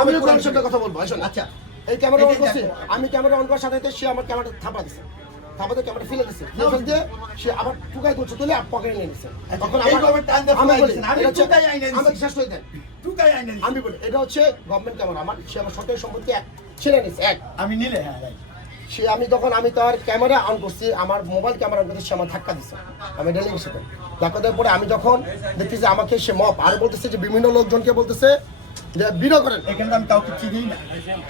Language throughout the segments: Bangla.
আমি কোরআনের সাথে কথা বলবো। আচ্ছা, এই ক্যামেরা অন করছি, আমি ক্যামেরা অন করার সাথে সাথে সে আমার ক্যামেরাটা থাপা দিছে, থাপাতে ক্যামেরা ফেলে দিছে, ফেলে দিয়ে সে আবার টুকাই করছে, তুলে পকেটে নিয়ে নিছে। তখন আমি শেষ করে দেন, আমি বলি এটা হচ্ছে গভর্নমেন্ট ক্যামেরা, আমার সে আমার সরকারি সম্পত্তি ছেড়ে নিছে এক, আমি নিলে সে আমি তখন আমি তার ক্যামেরা অন করছি, আমার মোবাইল ক্যামেরা অন করছি, সে আমার ধাক্কা দিচ্ছে, আমি ডেলিং সাথে ধাক্কা দেওয়ার পরে আমি যখন দেখতেছি আমাকে সে মপ আর বলতেছে যে বিভিন্ন লোকজনকে বলতেছে যে ভিডিও করেন, এখানে আমি কাউকে চিনি না।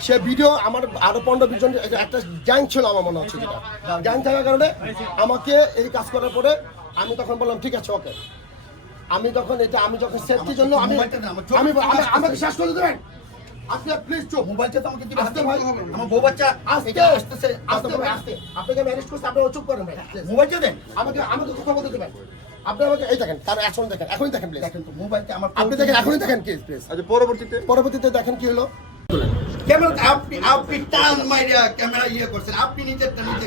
সে ভিডিও আমার আরো 15-20 জন একটা গ্যাং ছিল আমার মনে হচ্ছে, যেটা গ্যাং থাকার কারণে আমাকে এই কাজ করার পরে আমি তখন বললাম ঠিক আছে ওকে। আমি তখন এটা আমি যখন সেফটির জন্য আমি আমাকে শেষ করে দেবেন আপনি, প্লিজ চুপ। মোবাইলটা তো আমাকে দিতে হবে, আমার বউ বাচ্চা আসতেছে আসতে আপনাকে আমি অ্যারেস্ট করছি, আপনি চুপ করেন ভাই, মোবাইলটা দেন আমাকে কথা বলতে দেবেন। আপনি আমাকে এই দেখেন তার অ্যাকশন দেখেন, এখনই দেখেন প্লিজ, দেখেন তো মোবাইলটা আমার, আপনি দেখেন এখনই দেখেন প্লিজ প্লিজ। আচ্ছা পরবর্তীতে দেখেন কি হলো। ক্যামেরা আপনি টান মাইরা ক্যামেরা ইয়ে করছেন, আপনি নিজেরটা নিজে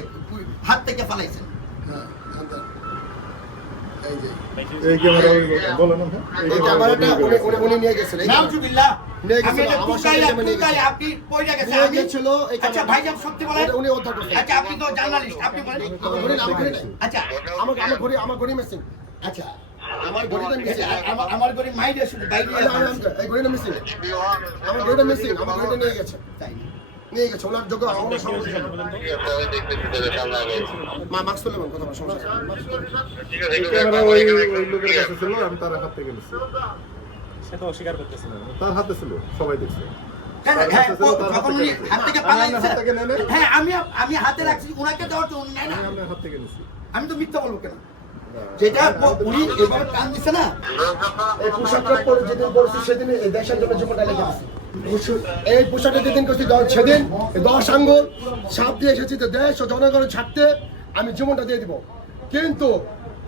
হাত থেকে ফালাইছেন। এই ক্যামেরাটা উনি নিয়ে গেছেন, নাউজুবিল্লাহ নিয়ে গেছিল আমার সাথে টুকাই আপনি কইরা গেছেন, আমি ছিল। আচ্ছা ভাইজান সত্যি বলেন, উনি অধ্যক্ষ করতেন। আচ্ছা আপনি তো জার্নালিস্ট, আপনি বলেন আচ্ছা আমার ঘড়ি মিসিং। আচ্ছা আমার ঘড়িটা মিসিং, আমার ঘড়ি মাইরে শুধু বাইরে এই ঘড়িটা মিসিং, আমার ঘড়িটা মিসিং, আমার ঘড়িটা নিয়ে গেছে, নিয়ে গেছে ওনার যোগ্য আমার সমস্যা। মা মাস্ক তুলে কথা বলার সমস্যা, ক্যামেরা ওই লোকের কাছে ছিল, আমি তার হাত থেকে নিচ্ছি, সে তো অস্বীকার করতেছে না, তার হাতে ছিল, সবাই দেখছে। আমি হাতে রাখছি, উনাকে দেওয়ার জন্য হাত থেকে নিচ্ছি, আমি তো মিথ্যা বলবো কেন? যেটা উনি এভাবে টান দিচ্ছে না, এই পোশাকটা পরে যেদিন পড়ছি সেদিন এই দেশের জন্য জীবনটা লেগে দিচ্ছি। এই পোশাকটা যেদিন করছি সেদিন 10 আঙ্গুল সাপ দিয়ে এসেছি যে দেশ ও জনগণের ছাড়তে আমি জীবনটা দিয়ে দিব। কিন্তু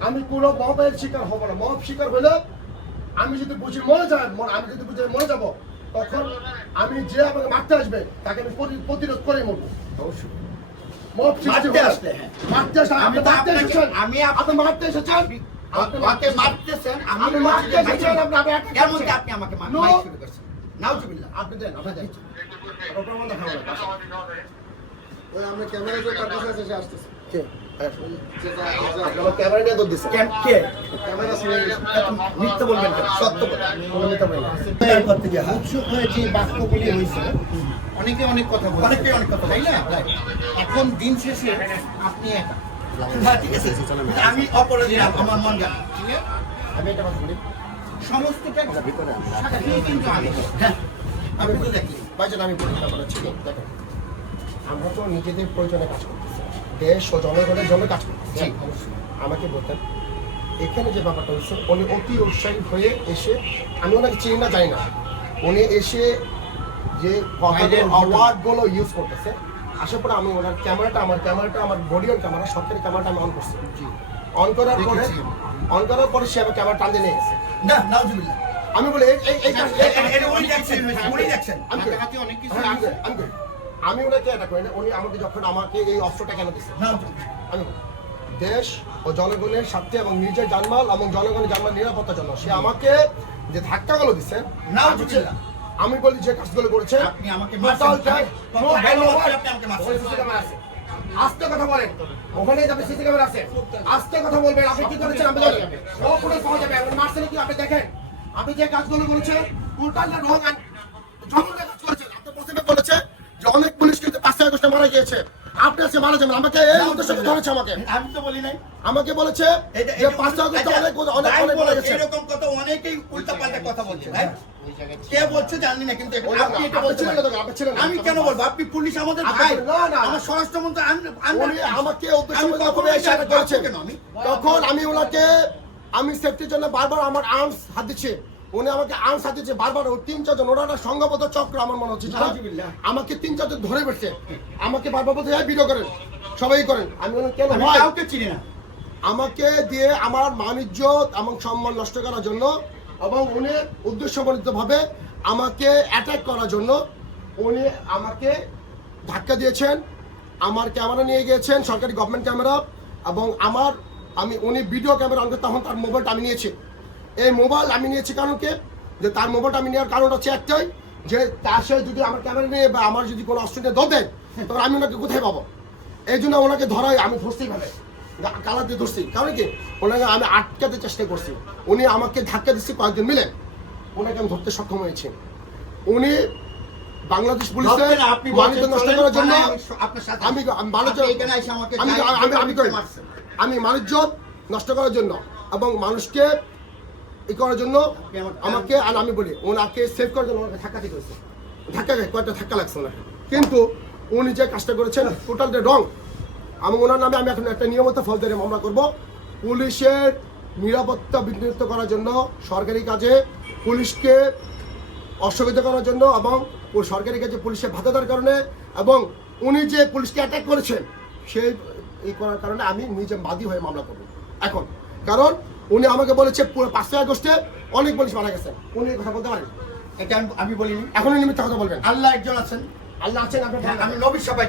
আমি কোনো মবের শিকার হব না। মব শিকার হলে আমি যদি বুঝি মরে যাই, আমি যদি বুঝি মরে যাব, তখন আমি যে আমাকে মারতে আসবে তাকে আমি প্রতিরোধ করেই মরবো। অবশ্যই মব মারতে আসলে আপনি মারতে এসেছেন, আপনি মারতেছেন, আমি মারতে এসেছেন, আপনি আমাকে মারতে শুরু করছেন। নাউজুবিল্লাহ, আপনি দেন, আপনি দেন, প্রমাণ দেখাবো না। ওই আমরা ক্যামেরা যে কার কাছে আছে সে আসতেছে, কে আমার ক্যামেরা নিয়ে দৌড় দিছে, কে ক্যামেরা শুনে মিথ্যা বলবেন কেন? সত্য বলেন। মিথ্যা বলবেন। উৎসুক হয়ে যে বাক্যগুলি হয়েছে, অনেকে অনেক কথা বলে, অনেকে অনেক কথা, তাই না? এখন দিন শেষে আপনি একা, ঠিক আছে, আমি অপরাধী, আমার মন জানা, ঠিক আছে? আমি একটা কথা বলি, সমস্তটা সাক্ষী কিন্তু আমি। হ্যাঁ, আপনি তো দেখলেন ভাইজান আমি বলি ব্যাপার হচ্ছে কি, দেখেন আমরা তো নিজেদের প্রয়োজনে কাজ করতেছি, দেশ ও জনগণের জন্য কাজ করতেছি। আমাকে বলতেন এখানে যে ব্যাপারটা হচ্ছে, উনি অতি উৎসাহী হয়ে এসে, আমি ওনাকে চিনি না জানি না, উনি এসে যে ওয়ার্ডগুলো ইউজ করতেছে, আসার পরে আমি ওনার ক্যামেরাটা আমার বডি অন ক্যামেরা, সরকারি ক্যামেরাটা আমি অন করছি। অন করার পরে সে আমার ক্যামেরা টান দিয়ে নিয়ে গেছে। না, নাউজুবিল্লাহ, আমি বলি আমি ওনাকে এটা করি না, উনি আমাকে যখন আমাকে এই অস্ত্রটা কেন দিচ্ছে, আমি দেশ ও জনগণের স্বার্থে এবং নিজের জানমাল এবং জনগণের জানমাল নিরাপত্তার জন্য সে আমাকে যে ধাক্কাগুলো দিচ্ছে, আমি বলি যে কাজগুলো করেছে, আপনি আমাকে আস্তে কথা বলেন, ওখানে যাবে সিসি ক্যামেরা আছে, আস্তে কথা বলবেন। আপনি কি করেছেন আমি জানি, সব ফুটেজ পাওয়া যাবে। আপনি মারছেন কি আপনি দেখেন, আপনি যে কাজগুলো করেছেন টোটাল রং জনগণের কাজ করেছেন। আপনি প্রথমে বলেছে যে অনেক পুলিশ কিন্তু 5 আগস্টে মারা গিয়েছে, আপনি আছে মারা যাবেন, আমাকে এই উদ্দেশ্যে ধরেছে, আমি তো বলি নাই, আমাকে বলেছে যে 5 আগস্টে অনেক মারা গেছে। এরকম কথা অনেকেই উল্টাপাল্টা কথা বলছে, ভাই কে বলছে জানি না, কিন্তু আপনি এটা বলছেন, আমি কেন বলবো? আপনি পুলিশ আমাদের ভাই, আমার স্বরাষ্ট্রমন্ত্রী, আমাকে উদ্দেশ্য করে ইশারা করেছেন কেন? তখন আমি ওনাকে আমি সেফটির জন্য বারবার আমার আর্মস হাত দিচ্ছি, উনি আমাকে আর্মস হাত দিচ্ছে বারবার। ওই 3-4 জন, ওরা সংঘবদ্ধ চক্র আমার মনে হচ্ছে, আমাকে 3-4 জন ধরে বেড়ছে, আমাকে বারবার বলতে ভিডিও করেন, সবাই করেন। আমি কেন কাউকে চিনি না, আমাকে দিয়ে আমার বাণিজ্য এবং সম্মান নষ্ট করার জন্য এবং উনি উদ্দেশ্যমণ্ডিতভাবে আমাকে অ্যাটাক করার জন্য উনি আমাকে ধাক্কা দিয়েছেন, আমার ক্যামেরা নিয়ে গিয়েছেন, সরকারি গভর্নমেন্ট ক্যামেরা, এবং উনি ভিডিও ক্যামেরা অন করতে, তখন তার মোবাইলটা আমি নিয়েছি। এই মোবাইল আমি নিয়েছি কারণ কি, যে তার মোবাইলটা আমি নেওয়ার কারণ হচ্ছে একটাই, যে তার সাথে যদি আমার ক্যামেরা নিয়ে বা আমার যদি কোনো অস্ত্র নিয়ে দেন তখন আমি ওনাকে কোথায় পাবো? এই জন্য ওনাকে ধরাই আমি ধরতেই ভাবে কালা দিয়ে ধরছি, কারণ কি ওনাকে আমি আটকাতে চেষ্টা করছি, উনি আমাকে ধাক্কা দিচ্ছে কয়েকজন মিলে, ওনাকে আমি ধরতে সক্ষম হয়েছি। উনি বাংলাদেশ পুলিশের মানিজ্য নষ্ট করার জন্য আমি বাণিজ্য নষ্ট করার জন্য এবং মানুষকে ই করার জন্য আমাকে, আর আমি বলি ওনাকে সেভ করার জন্য ওনাকে ধাক্কা দিয়ে করেছে, কয়েকটা ধাক্কা লাগছে ওনাকে, কিন্তু উনি যে কাজটা করেছেন টোটালটা রং। এবং ওনার নামে আমি এখন একটা নিয়মিত ফৌজদারি মামলা করব। পুলিশের নিরাপত্তা বিঘ্নিত করার জন্য, সরকারি কাজে পুলিশকে অসুবিধা করার জন্য এবং সরকারি কাজে পুলিশের বাধার কারণে, এবং উনি যে পুলিশকে অ্যাটাক করেছেন সেই এই করার কারণে আমি নিজে বাদী হয়ে মামলা করব এখন। কারণ উনি আমাকে বলেছে পুরো 5 আগস্টে অনেক পুলিশ মারা গেছে, উনি এই কথা বলতে পারেন? এটা আমি বলিনি। এখন উনি মিথ্যা কথা বলবেন। আল্লাহ একজন আছেন, আল্লাহ আছেন, আমি নবী সবাই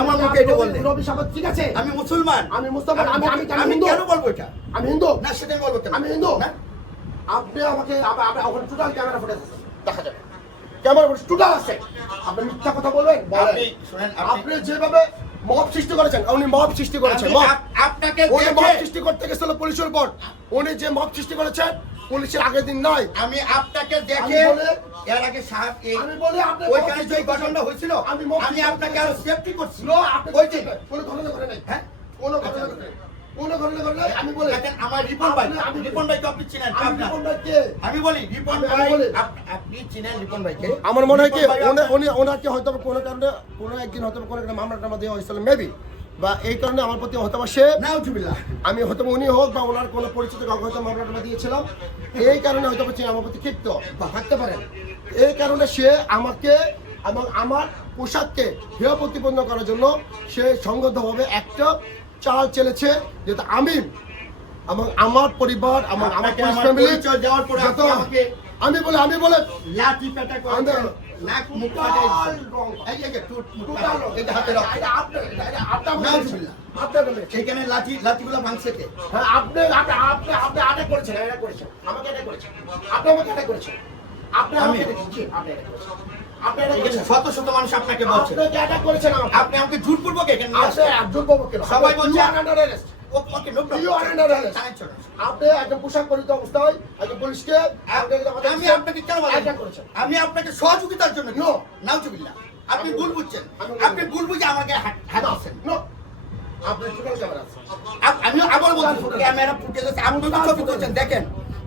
আমার মুখে এটা বললেন নবী সাহেব, ঠিক আছে আমি মুসলমান, আমি মুসলমান, আমি হিন্দু। কেন বলবো এটা? আমি হিন্দু না, সেটা আমি বলবো কেন? আমি হিন্দু না। আপনি আমাকে ওখানে টোটাল ক্যামেরা ফুটেজ আছে, দেখা যাবে ক্যামেরা ফুটেজ টোটাল আছে। আপনি মিথ্যা কথা বলবেন? আপনি শুনেন, আপনি যেভাবে মব সৃষ্টি করেছেন, উনি মব সৃষ্টি করেছেন, আপনাকে উনি মব সৃষ্টি করতে গেছিল পুলিশের উপর, উনি যে মব সৃষ্টি করেছেন পুলিশের আগের দিন নাই। আমি আপনাকে দেখে এর আগে সাহেব আমি বলি আপনি ওইখানে যে ঘটনাটা হয়েছিল আমি আপনাকে আরো সেফটি করছি। আপনি ওই যে কোনো ঘটনা করে নাই, হ্যাঁ কোনো ঘটনা করে নাই, কোনো ঘটনা করে নাই। আমি বলি দেখেন আমার রিপন ভাই, রিপন ভাই তো আপনি চিনেন, আমি বলি রিপন ভাই আপনি চিনেন রিপন ভাইকে। আমার মনে হয় কি ওনাকে হয়তো কোনো কারণে কোনো একদিন হয়তো কোনো একটা মামলা টামলা দেওয়া হয়েছিল মেবি, বা এই কারণে আমার প্রতি হয়তো সে নাউজুবিল্লাহ আমি হয়তো উনি হোক বা ওনার কোনো পরিচিত কাউকে হয়তো মামলা টামলা দিয়েছিলাম, এই কারণে হয়তো আমার প্রতি ক্ষিপ্ত বা থাকতে পারেন। এই কারণে সে আমাকে এবং আমার পোশাককে হেয় প্রতিপন্ন করার জন্য সে সংগতভাবে একটা চাল চেলেছে, যেটা আমি এবং আমার পরিবার আমার ফ্যামিলি দেওয়ার পরে আমাকে আমি বলে লাঠি পেটা করে নাক মুখ ফাটাই এই যে টুট এই যে হাতে রাখো এখানে লাঠিগুলো ভাঙছে কে? হ্যাঁ আপনি আটক করেছেন, এটা করেছেন, আমাকে এটা করেছেন, আপনি আমাকে এটা করেছেন, আপনি আমাকে এটা করেছেন, আপনি এটা করেছেন, শত শত মানুষ আপনাকে বলছে আপনি এটা করেছেন, আপনি আমাকে জোরপূর্বক এখানে সবাই বলছে under arrest. Okay no You are under arrest. আপনি একজন পোশাক পরিহিত অবস্থায় একজন পুলিশকে আমি আপনাকে কেন বলছি? আমি আপনাকে সহযোগিতার জন্য নাউজুবিল্লাহ আপনি ভুল বুঝছেন, আপনি ভুল বুঝে আমাকে হাত দিচ্ছেন। আপনি টোটাল ক্যামেরা আছে, আমি আবার বলছি ক্যামেরা ফুটেজ আছে, আপনি তো ছবি তুলছেন দেখেন।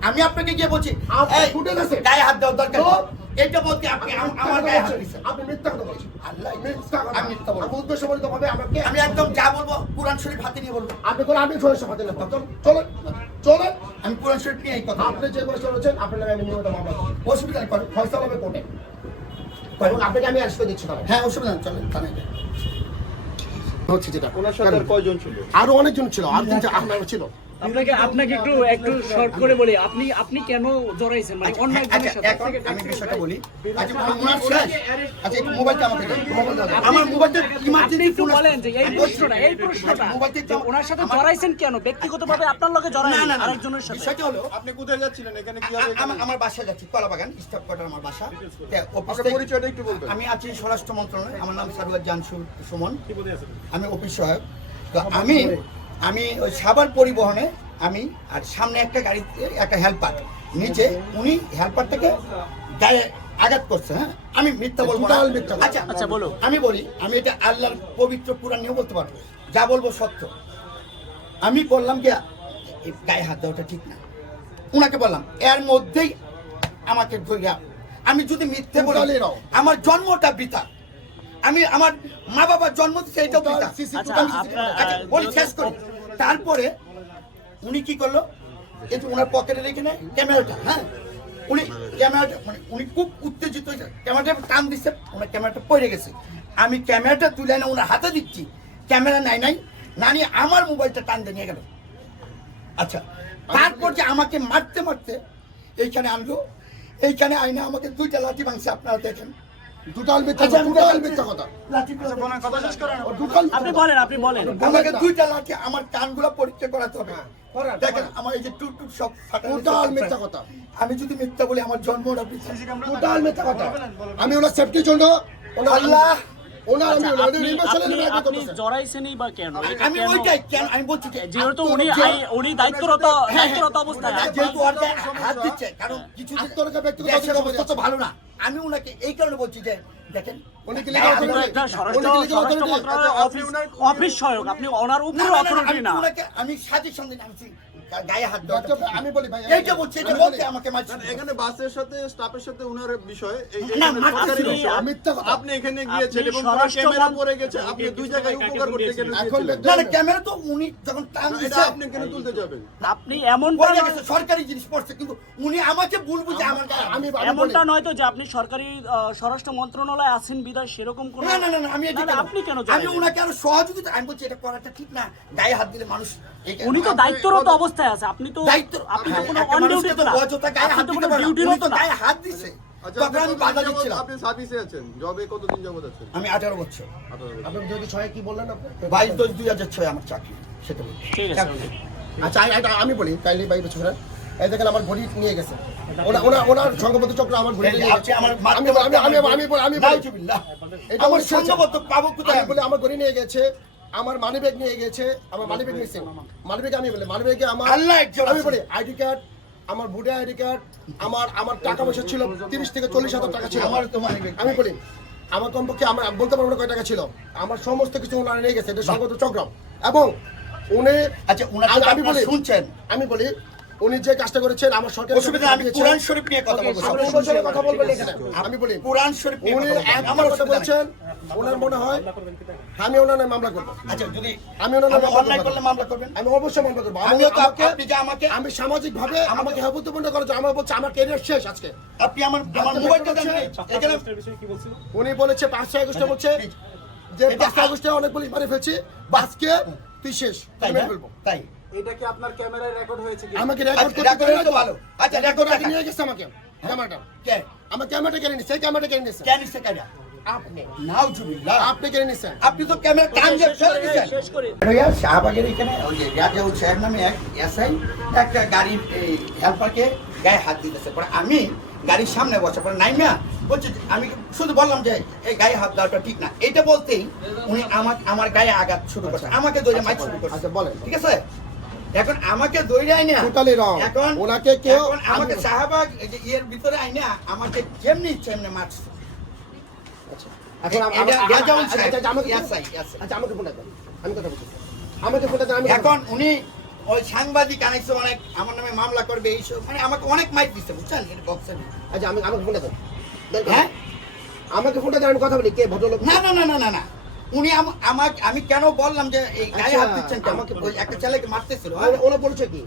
আমি আপনাকে গিয়ে বলছি এই ফুটেজ আছে, গায়ে হাত দেওয়ার দরকার নেই। এটা বলতে আপনি আমার গায়ে হাত দিচ্ছেন। আপনি মিথ্যা কথা বলছেন। আল্লাহ মিথ্যা কথা, আমি মিথ্যা বলবো? উদ্দেশ্যপরিতভাবে আমাকে আমি একদম যা বলবো কোরআন শরীফ হাতে নিয়ে বলবো। আপনি কোন আমি সরাসরি হাতে নেব, চলেন চলেন। আমি কোরআন শরীফ নিয়ে এই কথা আপনি যে বলেছেন রয়েছেন আপনার নামে আমি নিয়মিত মামলা করব, অসুবিধা নেই, করেন ফয়সালা হবে কোর্টে, এবং আপনাকে আমি অ্যারেস্ট করে দিচ্ছি। তাহলে হ্যাঁ অসুবিধা নেই, চলেন থানায় যান। হচ্ছে যেটা ওনার সাথে আর কয়জন ছিল? আরো অনেকজন ছিল, আর তিনটা আপনার ছিল। আপনাকে একটু শর্ট করে বলি, আপনি কেন জড়াইছেন মানে অন্য একজনের সাথে? এখন আমি বিষয়টা বলি। আচ্ছা ওনার শেষ। আচ্ছা একটু মোবাইলটা আমাকে দেন। আমার মোবাইলটা আপনি ইমার্জেন্সি একটু বলেন যে এই প্রশ্নটা মোবাইলটা যে ওনার সাথে জড়াইছেন কেন? ব্যক্তিগতভাবে আপনার লগে জড়াই না আরেকজনের সাথে। বিষয়টা হলো আপনি কোথায় যাচ্ছিলেন? এখানে কি হবে? আমার বাসায় যাচ্ছি, কলাবাগান স্টাফ কোয়ার্টার আমার বাসা। আপনার পরিচয়টা একটু বলবেন। আমি আছি স্বরাষ্ট্র মন্ত্রণালয়, আমার নাম সারওয়ার জানসুর সুমন, কি পদে আছেন? আমি অফিস সহায়ক। তো আমি ওই সাভার পরিবহনে আমি আর সামনে একটা গাড়িতে একটা হেল্পার, নিচে উনি হেল্পারটাকে গায়ে আঘাত করছে। হ্যাঁ আমি মিথ্যা বলবো না। আচ্ছা বলো, আমি বলি, আমি এটা আল্লাহর পবিত্র পুরাণ নিয়েও বলতে পারবো, যা বলবো সত্য। আমি বললাম যে এই গায়ে হাত দেওয়াটা ঠিক না, উনাকে বললাম, এর মধ্যেই আমাকে ধরিয়া, আমি যদি মিথ্যে বলি আমার জন্মটা বৃথা, আমি আমার মা বাবার জন্ম দিচ্ছে এটাও বৃথা। আচ্ছা বলি শেষ করি। তারপরে উনি কি করলো, কিন্তু ওনার পকেটে রেখে নেয় ক্যামেরাটা। হ্যাঁ উনি ক্যামেরাটা মানে উনি খুব উত্তেজিত হয়েছে, ক্যামেরাটা টান দিচ্ছে, ওনার ক্যামেরাটা পড়ে গেছে। আমি ক্যামেরাটা তুলে এনে ওনার হাতে দিচ্ছি, ক্যামেরা নাই না নিয়ে আমার মোবাইলটা টান দিয়ে নিয়ে গেল। আচ্ছা তারপর যে আমাকে মারতে এইখানে আনলো, এইখানে আইনে আমাকে 2টা লাঠি ভাঙছে, আপনারা দেখেন। দুটাল মিথ্যা আচ্ছা, কথা, আমি দুটাল দেখাচ্ছি। মিথ্যা কথা। লাঠি দিয়ে- ও দুটাল মিথ্যা আপনি কথা। বলেন, আপনি বলেন। আমাকে দুইটা লাঠি আমার কানগুলো পরীক্ষা করাতে হবে। করান, দেখেন করান। আমার এই যে টুট টুট সব ফাটা দুটাল মিথ্যা কথা। আমি যদি মিথ্যা বলি আমার জন্মটা মিথ্যা। দুটাল মিথ্যা কথা। আমি ওনার সেফটির জন্য আল্লাহ ওনার আমি ওনার আপনি ইমোশনাল আপনি ব্যাপার আপনি করতেছেন। জড়াইছেনই বা কেন? এটা আমি কেন? ওইটাই কেন আমি বলছি যে যেহেতু উনি উনি দায়িত্বরত অবস্থায় আছেন। যেহেতু ওর গায়ে হাত দিচ্ছে কারণ কিছু আত্মরক্ষা ব্যক্তিগত দেশের অধিকার অবস্থা তো ভালো না। আমি ওনাকে এই কারণে বলছি যে দেখেন উনি কি গায়ে legal হাত আপনি তো authority? একটা উনি কি legal স্বরাষ্ট্র authority? মন্ত্রণালয়ের অফিস সহায়ক, আপনি ওনার না, উপরে না, না, অথরিটি না। আমি সাজেশন দিই আমি গায়ে হাত দেওয়া ডক্টর, আমি বলি ভাই, এইটা বলছি এটা আমি বলতে বলি। আমাকে মারছে এখানে বাসের সাথে স্টাফের সাথে উনার বিষয় এই না, এখানে মারতেছি সরকারি না, বিষয়। মিথ্যা কথা। আপনি এখানে গিয়েছেন আপনি এবং পুরো স্বরাষ্ট্র ক্যামেরা মন্ত্রী- পড়ে গেছে, আপনি দুই জায়গায় উপকার করতে গেলে এখন না না ক্যামেরা তো উনি যখন টান এটা দিচ্ছে আপনি কেন তুলতে যাবেন? আপনি এমনটা পড়ে নয়- গেছে সরকারি জিনিস পড়ছে কিন্তু উনি আমাকে ভুল বুঝে আমার গায়ে আমি আমি বলি। এমনটা নয় তো যে আপনি সরকারি স্বরাষ্ট্র মন্ত্রণালয়ে আছেন বিদায় সেরকম কোনো না না না না, আমি এটা না, না, কেন? আপনি কেন আমি জড়াইলেন? ওনাকে আরো সহযোগিতা আমি বলছি এটা করাটা ঠিক না গায়ে হাত দিলে মানুষ এই- উনি তো আপনি- দায়িত্বরত অবস্থায় আছে, আপনি তো দায়িত্ব আপনি তো হ্যাঁ, কোনো একটা অন মানুষকে ডিউটি তো না, অযথা গায়ে আপনি হাত তো দিতে কোনো পারেন না। ডিউটির উনি মতো তো না। গায়ে হাত দিছে আচ্ছা, তখন আমি বাধা দিচ্ছিলাম আপনি সার্ভিসে আছেন, জবে কতদিন যাবত আছেন? আমি 18 বছর 18 বছর। আপনি যদি ছয় কি বললেন আপনি? 22/10/2006 আমার চাকরি সেটা বলছি ঠিক আছে, okay। আচ্ছা আমি বলি কাইন্ডলি ভাই বছর এই দেখেন আমার ঘড়ি নিয়ে গেছে ওনার সংঘবদ্ধ চক্র আমার ঘড়ি নিয়ে আপনি গেছে আমার আমি বলি নাউজুবিল্লাহ। এটা আমার আমার সংঘবদ্ধ পাবো কোথায় আমি বলি আমার ঘড়ি নিয়ে গেছে আমার মানি ব্যাগ নিয়ে গেছে আমার money bag missing money bag আমি বলি মানি ব্যাগে আমার আল্লাহ একজন আমি আছে। বলি আইডি কার্ড আমার ভোটার আইডি কার্ড আমার টাকা পয়সা ছিল 30 থেকে 40,000 টাকা ছিল আমার তো মানি ব্যাগ। আমি বলি আমার কমপক্ষে আমার বলতে পারবো না কয় টাকা ছিল আমার সমস্ত কিছু ওনারা নিয়ে গেছে এটা সংগত চক্র এবং উনি আচ্ছা উনার কথা আমি আপনারা বলি শুনছেন আমি বলি উনি যে কাজটা করেছেন আমার সরকার অসুবিধা নেই, আমি কোরআন শরীফ নিয়ে কথা বলবো আপনি বছরে কথা বলবেন এখানে আমি বলি কোরআন শরীফ নিয়ে উনি কথা বলবো। এক আমার কথা অসুবিধা নেই। বলছেন ওনার মনে হয় আমি ওনার নামে মামলা করবো আচ্ছা যদি আমি ওনার নামে আমি মামলা অন্যায় করবো। করলে মামলা করবেন আমি অবশ্যই মামলা করবো আমিও তো আমাকে আপনি যে আমাকে আমি সামাজিক ভাবে আমাকে হেবুদ্ধপূর্ণ করেছে আমার বলছে আমার ক্যারিয়ার শেষ আজকে আপনি আমার মোবাইলটা দেন এখানে উনি বলেছে 5 আগস্টে বলছে যে 5 আগস্টে অনেক পুলিশ মারি ফেলছি আজকে তুই শেষ তাই আমি না? বলবো তাই এটা কি আপনার ক্যামেরায় রেকর্ড হয়েছে কি? আমাকে রেকর্ড আচ্ছা, করতে record তো ভালো। আচ্ছা, record রেকর্ড রাখা। নিয়ে গেছে আমাকে ক্যামেরাটা কে আমার ক্যামেরাটা কেড়ে নিছে সেই ক্যামেরাটা কেড়ে নিছে কেন সে কাজা আপনি নাউজুবিল্লাহ আপনি কেড়ে নিছেন আপনি তো ক্যামেরা কান দিয়ে ফেলে দিয়েছেন শেষ করে ভাইয়া শাহবাগের এখানে ওই যে রাজাউল সাহেব নামে এক এসআই একটা গাড়ির হেল্পারকে গায়ে হাত দিতেছে পরে আমি গাড়ির সামনে বসে পরে নাইমা বলছে যে, আমি শুধু বললাম যে এই গায়ে হাত দেওয়াটা ঠিক না এটা বলতেই উনি আমার গায়ে আঘাত শুরু করছে আমাকে ধরে মাইক শুরু করছে আচ্ছা বলেন ঠিক আছে এখন আমাকে ধরে আইনা Totally wrong. এখন ওনাকে কেউ- এখন আমাকে শাহবাগ এই যে এর ভিতরে আইনা আমাকে যেমনি সেমনি মারছে আচ্ছা এখন রাজাউল সাহেব আচ্ছা আমাকে এসআই এসআই আচ্ছা আমাকে ফোনটা দেন আমি কথা বলতেছি আমাকে ফোনটা দেন আমি এখন উনি ওই সাংবাদিক আনাইছে অনেক আমার নামে মামলা করবে এইসব মানে আমাকে অনেক মাইক দিচ্ছে বুঝছেন এর বক্সে আচ্ছা আমাকে ফোনটা দেন দেন হ্যাঁ আমাকে ফোনটা দেন আমি কথা বলি কে ভদ্রলোক না না না না না না উনি আমাকে আমি কেন বললাম যে এই গায়ে আচ্ছা, হাত দিচ্ছেন কেন? আমাকে ওই একটা ছেলেকে মারতেছিল ওরা বলছে কি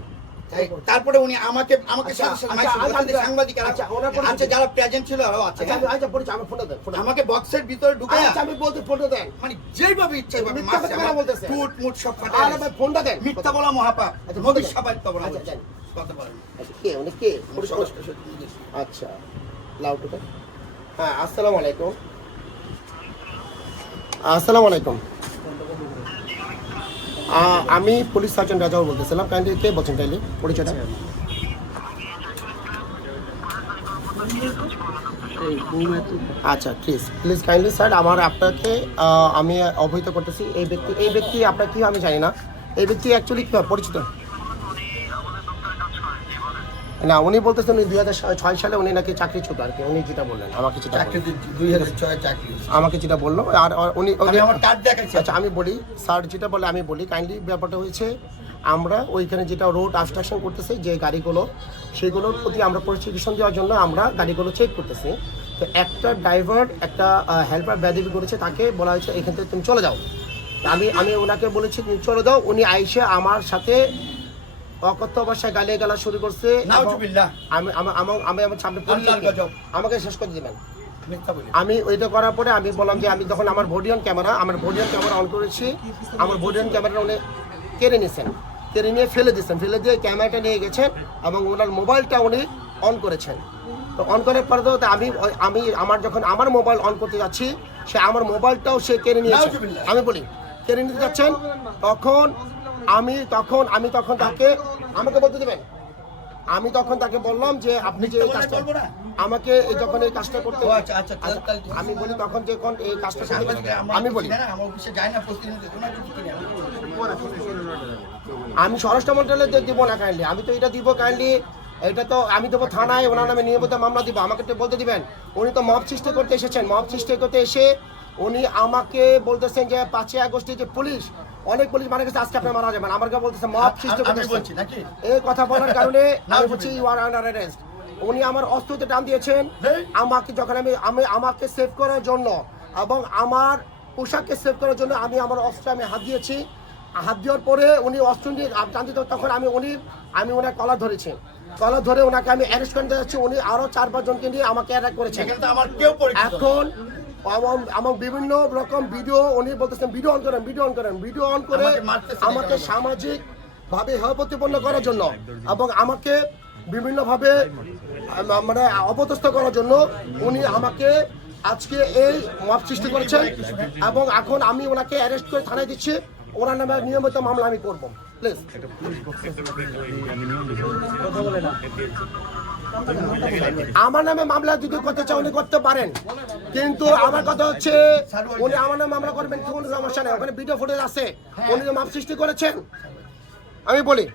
তারপরে উনি আমাকে আচ্ছা, সাথে সাথে আচ্ছা, মাইক শুরু করছে, আচ্ছা, সাংবাদিক আচ্ছা, ওনার পরিচয় আছে যারা প্রেজেন্ট ছিল আরো আছে আচ্ছা হ্যাঁ? আচ্ছা পরিচয় আমার ফোনটা দেন ফোনটা আমাকে বক্সের ভিতরে ঢুকে আচ্ছা আমি বলতে ফোনটা দেন মানে যেভাবে ইচ্ছা এইভাবে মিথ্যা মারছে কথা কেন আমার বলতেছে? টুট মুট সব ফাটা আরে ভাই ফোনটা দেন মিথ্যা বলা মহাপাপ আচ্ছা, নদীর ফোনটা দেন। সাবাইত তো বলা আচ্ছা, বলছে। দেন। কথা বলেন আচ্ছা কে উনি কে আচ্ছা লাউড এটা হ্যাঁ আসসালামু আলাইকুম আসসালামু আলাইকুম আমি পুলিশ সার্জন রাজাও বলতেছিলাম কাইন্ডলি কে বলছেন কাইন্ডলি পরিচয়টা আচ্ছা প্লিজ কাইন্ডলি স্যার আমার আপনাকে আমি অবহিত করতেছি এই ব্যক্তি আপনার কি আমি জানি না এই ব্যক্তি অ্যাকচুয়ালি পরিচিত না উনি বলতেছেন উনি 2006 সালে উনি নাকি চাকরিচ্যুত আর কি উনি যেটা বললেন আমাকে যেটা চাকরি বললেন। 2006 চাকরি আমাকে যেটা বললো আর উনি আমি আমার কার্ড দেখাইছি আচ্ছা আমি বলি স্যার যেটা বলে আমি বলি কাইন্ডলি ব্যাপারটা হয়েছে আমরা ওইখানে যেটা রোড আবস্ট্রাকশন করতেছি যে গাড়িগুলো সেগুলোর প্রতি আমরা প্রসিকিউশন দেওয়ার জন্য আমরা গাড়িগুলো চেক করতেছি তো একটা ড্রাইভার একটা হেল্পার ব্যাধিবি করেছে তাকে বলা হয়েছে এখান থেকে তুমি চলে যাও আমি ওনাকে বলেছি তুমি চলে যাও উনি আইসে আমার সাথে অকথ্য ভাষায় গালিয়ে গালা শুরু করছে নাউজুবিল্লাহ আমি আমার সামনে আল্লাহর গজব। আমাকে শেষ করে দিবেন মিথ্যা বলি আমি ওইটা করার পরে আমি বললাম যে আমি তখন আমার ভোডিয়ন ক্যামেরা অন করেছি আমার ভোডিয়ন ক্যামেরা উনি কেড়ে নিয়েছেন কেড়ে নিয়ে ফেলে দিয়েছেন ফেলে দিয়ে ক্যামেরাটা নিয়ে গেছেন এবং ওনার মোবাইলটা উনি অন করেছেন তো অন করার পরে তো আমি আমার যখন আমার মোবাইল অন করতে যাচ্ছি, সে আমার মোবাইলটাও সে কেড়ে নিয়েছে। আমি বলি কেড়ে নিতে যাচ্ছেন, তখন আমি তাকে আমাকে বলতে দেবেন। আমি তখন তাকে বললাম যে আপনি যে এই কাজটা আমাকে যখন এই কাজটা করতে আমি বলি তখন যখন এই কাজটা আমি বলি আমি স্বরাষ্ট্র মন্ত্রণালয়ে দিব না কাইন্ডলি, আমি তো এটা দিব কাইন্ডলি, এটা তো আমি দেবো থানায়, ওনার নামে নিয়মিত মামলা দিব। আমাকে তো বলতে দিবেন, উনি তো মব সৃষ্টি করতে এসেছেন, মব সৃষ্টি করতে এসে উনি আমাকে বলতেছেন যে 5ই আগস্টে যে পুলিশ, অনেক পুলিশ মারা গেছে, আজকে আপনি মারা যাবেন, আমাকে বলতেছে মব সৃষ্টি করতে নাকি এই কথা বলার কারণে আমি বলছি ইউ আর আন্ডার অ্যারেস্ট। উনি আমার অস্ত্রতে টান দিয়েছেন আমাকে, যখন আমি আমাকে সেভ করার জন্য এবং আমার পোশাককে সেভ করার জন্য আমি আমার অস্ত্রে আমি হাত দিয়েছি। হাত দেওয়ার পরে উনি অস্ত্র নিয়ে টান দিত, তখন আমি ওনার কলার ধরেছি, কলার ধরে ওনাকে আমি অ্যারেস্ট করতে যাচ্ছি। উনি আরো 4-5 জনকে নিয়ে আমাকে অ্যাটাক করেছেন। এখন আমার বিভিন্ন রকম ভিডিও উনি বলতেছেন ভিডিও অন করেন, ভিডিও অন করে আমাকে সামাজিক ভাবে হেয় প্রতিপন্ন করার জন্য এবং আমাকে বিভিন্ন ভাবে মানে অপদস্থ করার জন্য উনি আমাকে আজকে এই মব সৃষ্টি করেছেন। এবং এখন আমি ওনাকে অ্যারেস্ট করে থানায় দিচ্ছি, ওনার নামে নিয়মিত মামলা আমি করব। প্লিজ আমার নামে মামলা যদি করতে চান উনি করতে পারেন, কিন্তু আমার কথা হচ্ছে উনি আমার নামে মামলা করবেন কোনো সমস্যা নেই, ওখানে ভিডিও ফুটেজ আছে। উনি যে মাপ সৃষ্টি করেছেন, আমি বলি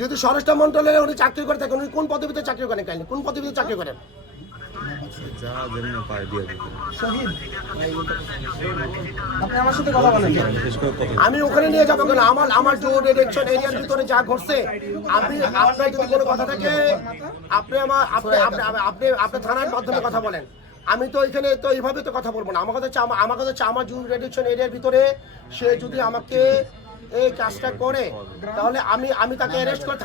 যদি স্বরাষ্ট্র মন্ত্রণালয়ে উনি চাকরি করে থাকেন, উনি কোন পদবিতে চাকরি করেন, কাইন্ডলি কোন পদবিতে চাকরি করেন? আমি ওখানে নিয়ে যাবো কেন? আমার যে ইলেকশন এরিয়ার ভিতরে যা ঘটছে, আপনার যদি কোনো কথা থাকে আপনি থানার মাধ্যমে কথা বলেন। আমি তো এখানে তো এইভাবে তো কথা বলবো না। আমার কথা হচ্ছে আমার ইলেকশন এরিয়ার ভিতরে সে যদি আমাকে এই কাজটা করে, তাহলে আমি তাকে অ্যারেস্ট করে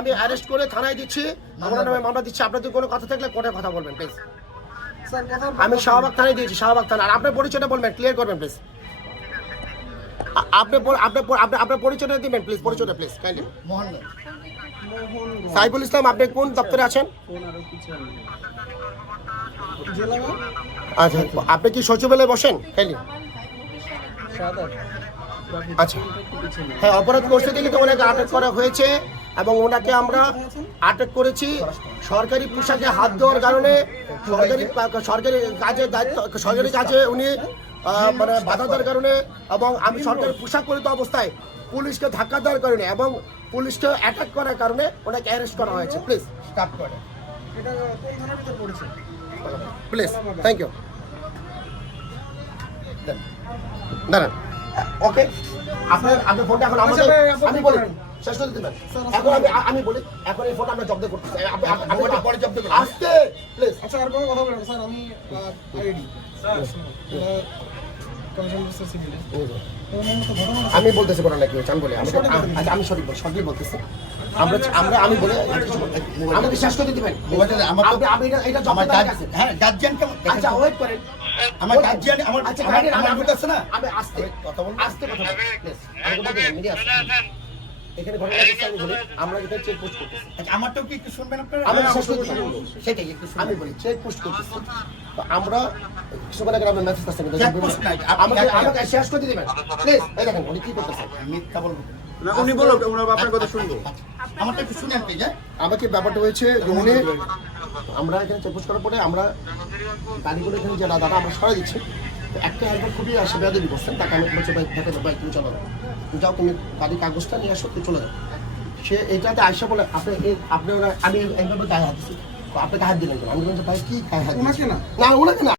আমি অ্যারেস্ট করে থানায় দিচ্ছি, আমার নামে মামলা দিচ্ছি। আপনাদের কোনো কথা থাকলে কোর্টে কথা বলবেন প্লিজ। আমি শাহবাগ থানায় দিয়েছি, শাহবাগ থানা। আর আপনার পরিচয়টা বলবেন, ক্লিয়ার করবেন প্লিজ। আপনার পরিচয়টা দিবেন প্লিজ, পরিচয়টা প্লিজ কাইন্ডলি। সাইফুল ইসলাম, আপনি কোন দপ্তরে আছেন? আচ্ছা, আপনি কি সচিবালয়ে বসেন কাইন্ডলি? আচ্ছা, হ্যাঁ, অপরাধ করতে দেখে তো ওনাকে আটক করা হয়েছে এবং ওনাকে আমরা আটক করেছি সরকারি পোশাকে হাত দেওয়ার কারণে। সরকারি কাজে উনি মানে বাধা দেওয়ার কারণে এবং আমি সরকারি পোশাক পরিহিত অবস্থায় পুলিশকে ধাক্কা দেওয়ার কারণে এবং পুলিশকে অ্যাটাক করার কারণে ওনাকে অ্যারেস্ট করা হয়েছে। প্লিজ স্টপ করে, প্লিজ, থ্যাংক ইউ। দাঁড়ান, ওকে, আপনার ফোনটা এখন আমাদের, আমি বলি শেষ করে দিবেন। এখন আমি বলি, এখন এই ফোনটা আমরা জব্দ করতেছি, আপনি পরে জব্দ করুন। আস্তে প্লিজ। আচ্ছা, আর কোনো কথা বলেন স্যার, আমি আইডি আমি বলতেছি কোনো নাকি আমি বলি, আমি সঠিক বলতেছি। আমি বলে আমাকে শেষ করে দিবেন। এটা জমা আছে, হ্যাঁ, গার্জিয়ান কেমন? আচ্ছা, ওয়েট করেন, আমার গার্জিয়ান আমার আছে না, আমি আস্তে কথা বলবো, আস্তে কথা বলবো প্লিজ। আমাকে বলতে মিডিয়া এখানে ঘটনা ঘটছে, আমি বলি আমরা এখানে চেক পোস্ট করতেছি। আচ্ছা, আমারটাও কি একটু শুনবেন আপনারা? আমি শেষ করে দিই, সেটাই একটু আমি বলি চেক পোস্ট করতেছি। তো আমরা কিছুক্ষণ আগে আপনার মেসেজ আসছে, আমাকে শেষ করে দিবেন প্লিজ। এই দেখেন উনি কি করতেছেন, মিথ্যা বলবো না, উনি বলো, ওনার আপনার কথা শুনবো। আমারটা একটু শুনেন প্লিজ। আমাকে ব্যাপারটা হয়েছে উনি, আমরা এখানে চেক পোস্ট করার পরে আমরা গাড়িগুলো এখানে যে দাদা আমরা সরাই দিচ্ছি। তো একটা হেল্পার খুবই আসে বেয়াদবি করছেন, তাকে আমি বলছি ভাই দেখে ভাই তুমি চলো যাও, তুমি গাড়ির কাগজটা নিয়ে আসো, তুমি চলে যাও। সে এটাতে আইসা বলে আপনি আমি এইভাবে গায়ে হাত দিচ্ছি, আপনি গায়ে হাত দিলেন কেন? আমি বলছি ভাই কি গায়ে হাত? ওনাকে না, ওনাকে না।